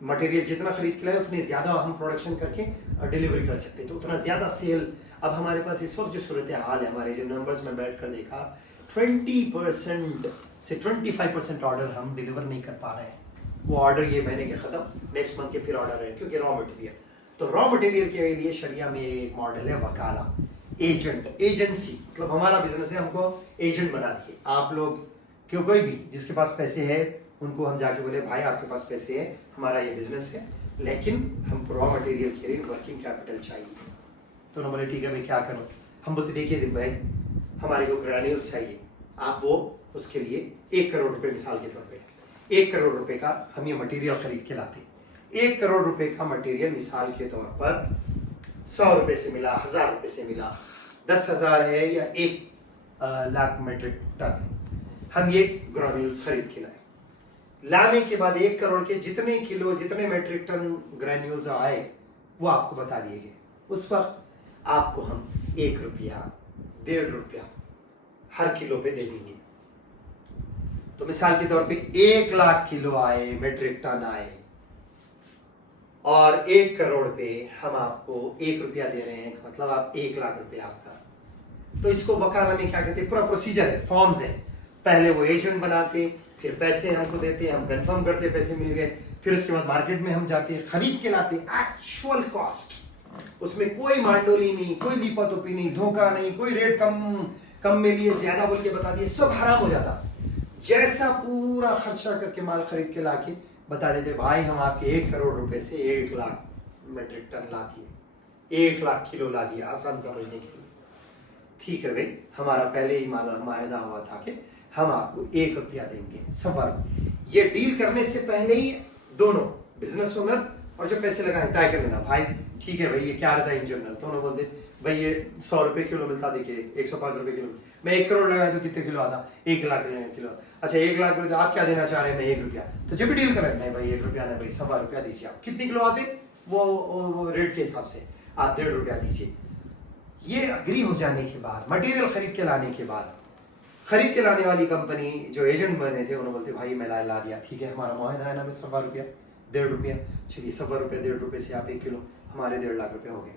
مٹیریل جتنا خرید کے لائے اتنے زیادہ ہم پروڈکشن کر کے ڈیلیوری کر سکتے ہیں, تو اتنا زیادہ سیل. اب ہمارے پاس اس وقت جو صورتحال ہے, ہمارے جو نمبرز میں بیٹھ کر دیکھا, 20% سے 25% آرڈر ہم ڈیلیور نہیں کر پا رہے ہیں. وہ آرڈر یہ مہینے کے ختم, نیکسٹ منتھ کے پھر آرڈر ہے, کیونکہ را مٹیریل. تو را مٹیریل کے لیے شریعہ میں ایک ماڈل ہے وکالہ, ایجنٹ, ایجنسی. مطلب ہمارا بزنس ہے, ہم کو ایجنٹ بنا دیے. آپ لوگ کیوں, کوئی بھی جس کے پاس پیسے ہے ان کو ہم جا کے بولے بھائی آپ کے پاس پیسے ہیں, ہمارا یہ بزنس ہے, لیکن ہم کو را مٹیریل کے لیے ورکنگ کیپٹل چاہیے. تو انہوں نے ٹھیک ہے میں کیا کروں, ہم بولتے دیکھیے بھائی ہمارے کو گرینیولس چاہیے, آپ وہ اس کے لیے 1 کروڑ روپے مثال کے طور پہ 1 کروڑ روپے کا ہم یہ مٹیریل خرید کے لاتے. 1 کروڑ روپے کا مٹیریل مثال کے طور پر 100 روپے سے ملا, 1000 روپے سے ملا, 10,000 ہے یا 1 لاکھ میٹرک ٹن, ہم یہ گرانیولز خرید کے لائے. لانے کے بعد 1 کروڑ کے جتنے کلو جتنے میٹرک ٹن گرینیولز آئے وہ آپ کو بتا دیے گئے. اس وقت آپ کو ہم 1 روپیہ 1.5 روپیہ ہر کلو پہ دے دیں گے. تو مثال کے طور پہ 1 لاکھ کلو آئے, میٹرک ٹن آئے, اور 1 کروڑ پہ ہم آپ کو 1 روپیہ دے رہے ہیں, مطلب آپ 1 لاکھ روپیہ آپ کا. تو اس کو وکالہ میں کیا کہتے ہیں, پورا پروسیجر ہے, فارمز ہے. پہلے وہ ایجنٹ بناتے, پھر پیسے ہم کو دیتے, ہم کنفرم کرتے پیسے مل گئے, پھر اس کے بعد مارکیٹ میں ہم جاتے خرید کے لاتے ایکچوئل کاسٹ. اس میں کوئی مانڈولی نہیں, کوئی لیپا توپی نہیں, دھوکہ نہیں, کوئی ریٹ کم میں لیے زیادہ بول کے بتا دیے, سب حرام ہو جاتا. جیسا پورا خرچہ کر کے مال خرید کے لا کے بتا دیتے بھائی ہم آپ کے 1 کروڑ روپے سے 1 لاکھ میٹرک ٹن لا دیے, 1 لاکھ کلو لا دیا, آسان سمجھنے کے لیے. ٹھیک ہے بھائی, ہمارا پہلے ہی معاہدہ ہوا تھا کہ ہم آپ کو 1 روپیہ دیں گے. سفر یہ ڈیل کرنے سے پہلے ہی دونوں بزنس اونر اور جو پیسے لگائے طے کر لینا, بھائی ٹھیک ہے بھائی یہ کیا رہتا ہے ان جنرل. تو انہوں بولتے بھائی یہ 100 روپے کلو ملتا, دیکھیے 105 روپے کلو, میں 1 کروڑ لگایا تو کتنے کلو آتا, 1 لاکھ کلو. اچھا 1 لاکھ کلو, آپ کیا دینا چاہ رہے ہیں, میں 1 روپیہ. تو جب بھی ڈیل کر رہے ہیں نہیں بھائی 1 روپیہ نہیں بھائی 100 روپیہ دیجیے. آپ کتنے کلو آتے وہ ریٹ کے حساب سے آپ 1.5 روپیہ دیجیے. یہ اگری ہو جانے کے بعد مٹیریل خرید کے لانے کے بعد خرید کے لانے والی کمپنی جو ایجنٹ بنے تھے انہوں بولتے بھائی میں لا دیا, ٹھیک ہے ہمارا معاہدہ ہے نا, میں 100 روپیہ 1.5 روپیہ, چلیے 100 روپے 1.5 روپے سے آپ 1 کلو, ہمارے 1.5 لاکھ روپے ہو گئے.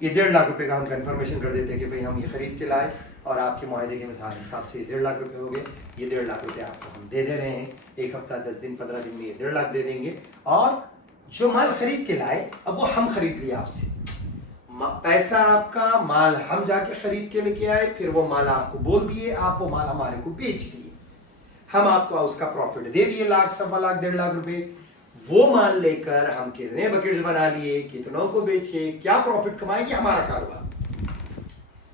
یہ 1.5 لاکھ روپے کا ہم کنفرمیشن کر دیتے کہ بھائی ہم یہ خرید کے لائے اور آپ کے معاہدے کے حساب سے 1.5 لاکھ روپے ہو گئے. یہ 1.5 لاکھ روپے آپ کو ہم دے رہے ہیں, 1 ہفتہ 10 دن 15 دن میں یہ 1.5 لاکھ دے دیں گے. اور جو مال خرید کے لائے اب وہ ہم خرید لیا آپ سے, پیسہ آپ کا, مال ہم جا کے خرید کے لے کے آئے, پھر وہ مال آپ کو بول دیے, آپ وہ مال ہمارے کو بیچ دیے, ہم آپ کو اس کا پروفٹ دے دیے 1 لاکھ 1.25 لاکھ 1.5 لاکھ روپے. وہ مال لے کر ہم کتنے بکیٹس بنا لیے, کتنوں کو بیچے, کیا پروفٹ کمائے, یہ ہمارا کاروبار.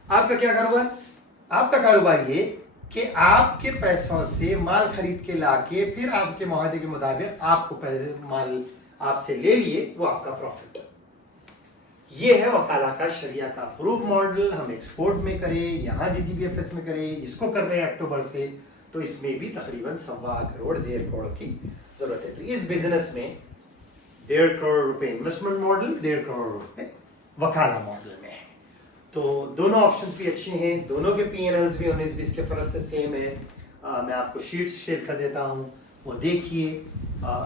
آپ کا کیا کاروبار, آپ کا کاروبار یہ کہ آپ کے پیسوں سے مال خرید کے لا کے پھر آپ کے معاہدے کے مطابق آپ کو مال آپ سے لے لیے, وہ آپ کا پروفٹ. یہ ہے وکالہ کا شریعہ کا اپروو ماڈل. ہم ایکسپورٹ میں کریں, یہاں GGBFS میں کریں, اس کو کر رہے ہیں اکتوبر سے, تو اس میں بھی تقریباً 1.25 کروڑ 1.5 کروڑ کی ضرورت ہے. تو اس بزنس میں 1.5 کروڑ روپے انویسٹمنٹ ماڈل, 1.5 کروڑ روپے وکالہ ماڈل میں ہے. تو دونوں آپشنز بھی اچھے ہیں, دونوں کے P&Ls بھی 19-20 کے فرق سے سیم ہے. میں آپ کو شیٹس شیئر کر دیتا ہوں, وہ دیکھیے.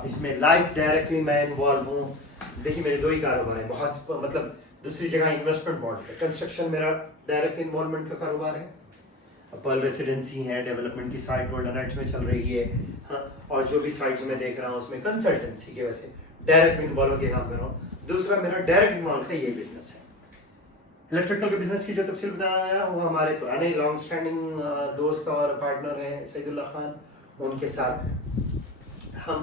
اس میں لائف ڈائریکٹلی میں انوالو ہوں. دیکھیے میرے 2 ہی کاروبار ہیں, بہت مطلب دوسری جگہ انویسٹمنٹ ماڈل ہے. کنسٹرکشن میرا ڈائریکٹ انوالومنٹ کا کاروبار ہے, پرل ریسیڈنسی ہے, ڈیولپمنٹ کی سائٹ گولڈن ہائٹس میں چل رہی ہے, ہاں, اور جو بھی سائٹس میں دیکھ رہا ہوں اس میں کنسلٹنسی کی وجہ سے ڈائریکٹ انوالو ہو کے کام کر رہا ہوں. دوسرا میرا ڈائریکٹ انوالو کا یہ بزنس ہے. الیکٹریکل کے بزنس کی جو تفصیل بتایا وہ ہمارے پرانے لانگ اسٹینڈنگ دوست اور پارٹنر ہیں سعید اللہ خان, ان کے ساتھ ہم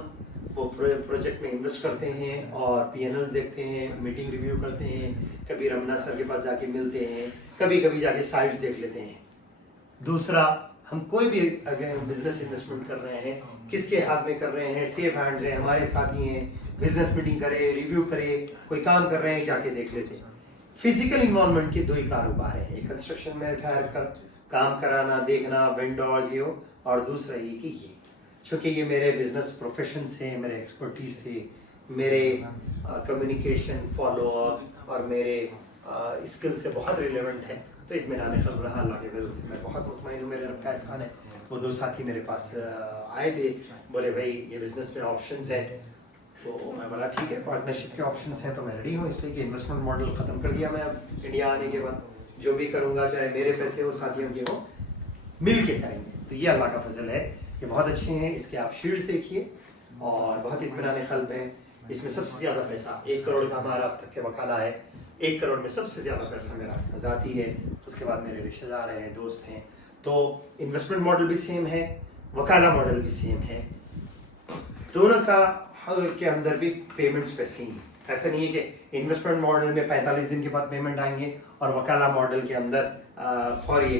وہ پروجیکٹ میں انویسٹ کرتے ہیں اور P&L دیکھتے ہیں, میٹنگ ریویو کرتے ہیں, کبھی رمنا سر کے پاس جا کے ملتے ہیں, کبھی کبھی جا کے سائٹس دیکھ لیتے ہیں. دوسرا ہم کوئی بھی بزنس انویسٹمنٹ کر رہے ہیں, کس کے ہاتھ میں کر رہے ہیں, سیف ہینڈز ہیں, ہمارے ساتھی ہیں, بزنس میٹنگ کرے, ریویو کرے, کوئی کام کر رہے ہیں جا کے دیکھ لیتے ہیں. فزیکل انوالومنٹ کے 2 ہی کاروبار ہیں, ایک کنسٹرکشن میں ٹھہر کر کام کرانا, دیکھنا, وینڈورز یہ, اور دوسرا یہ کہ یہ چونکہ یہ میرے بزنس پروفیشن سے, میرے ایکسپرٹیز سے, میرے کمیونیکیشن فالو اپ اور میرے اسکل سے بہت ریلیونٹ ہے, تو اطمینان قلب رہا اللہ کے فضل سے. میں بہت مطمئن ہوں, میرے رب کا احسان ہے. وہ 2 ساتھی میرے پاس آئے تھے, بولے بھائی یہ بزنس میں آپشنز ہیں, تو میں بولا ٹھیک ہے پارٹنرشپ کے آپشنز ہیں تو میں ریڈی ہوں, اس لیے کہ انویسٹمنٹ ماڈل ختم کر دیا میں. اب انڈیا آنے کے بعد جو بھی کروں گا چاہے میرے پیسے ہو ساتھیوں کے ہو, مل کے کریں گے. تو یہ اللہ کا فضل ہے, یہ بہت اچھے ہیں. اس کے آپ شیٹس دیکھیے اور بہت اطمینان قلب ہے. اس میں سب سے زیادہ پیسہ 1 کروڑ کا ہمارا اب تک کے وکالہ ہے. 1 کروڑ میں سب سے زیادہ پیسہ میرا ذاتی ہے, اس کے بعد میرے رشتہ دار ہیں, دوست ہیں. تو انویسٹمنٹ ماڈل بھی سیم ہے, وکالہ ماڈل بھی سیم ہے. دونوں کا کے اندر بھی پیمنٹس ویسے ہی ہیں. ایسا نہیں ہے کہ انویسٹمنٹ ماڈل میں 45 دن کے بعد پیمنٹ آئیں گے اور وکالہ ماڈل کے اندر فوری